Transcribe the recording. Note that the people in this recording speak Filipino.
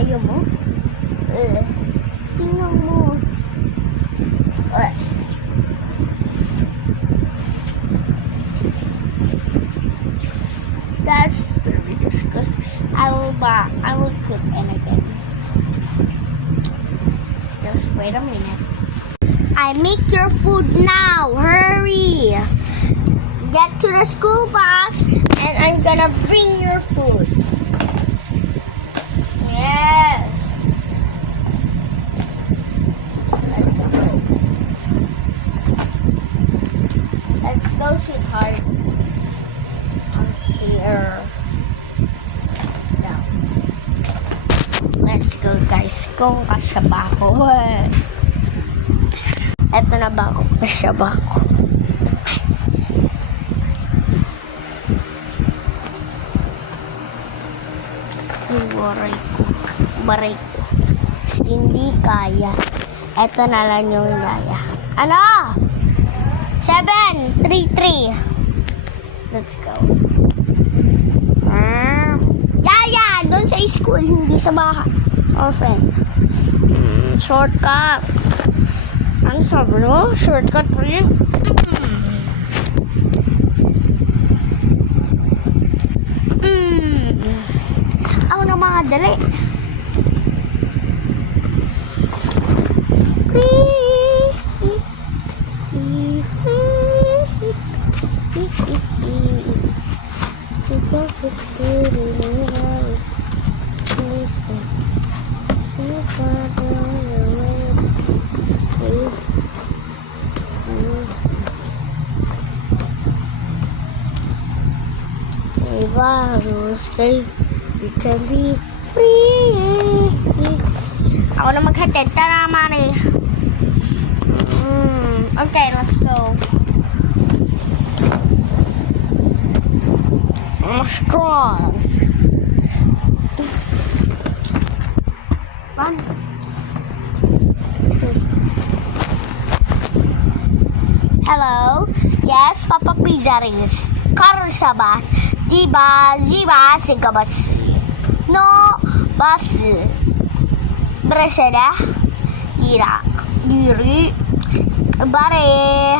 Ayaw mo? Tingnan mo. That's very disgusting. I will cook anything. Just wait a minute. I make your food now. Hurry. Get to the school bus and I'm gonna bring your food. Yes. Let's go, sweetheart. Here. Down. Let's go, guys. Kung kasya ba ako. Eto na ba ako? Kasya ba ako? Baray ko. Hindi kaya. Eto na lang yung kaya. Ano? 7, 3, 3. Let's go. Yaya! Doon sa school, hindi sa bahay. Sa our friend. Shortcut. Ano sabi mo? Shortcut pa rin. Ako na mga dali. We can be free. Ako na maghatid. Tara, Mari. Okay, let's go. I'm strong. Run. Hello? Yes, Papa Pizzaris. Carl Sabas. Diba, ziba, sigabas. No, bas. Brasada. Dira. Diri. Bare.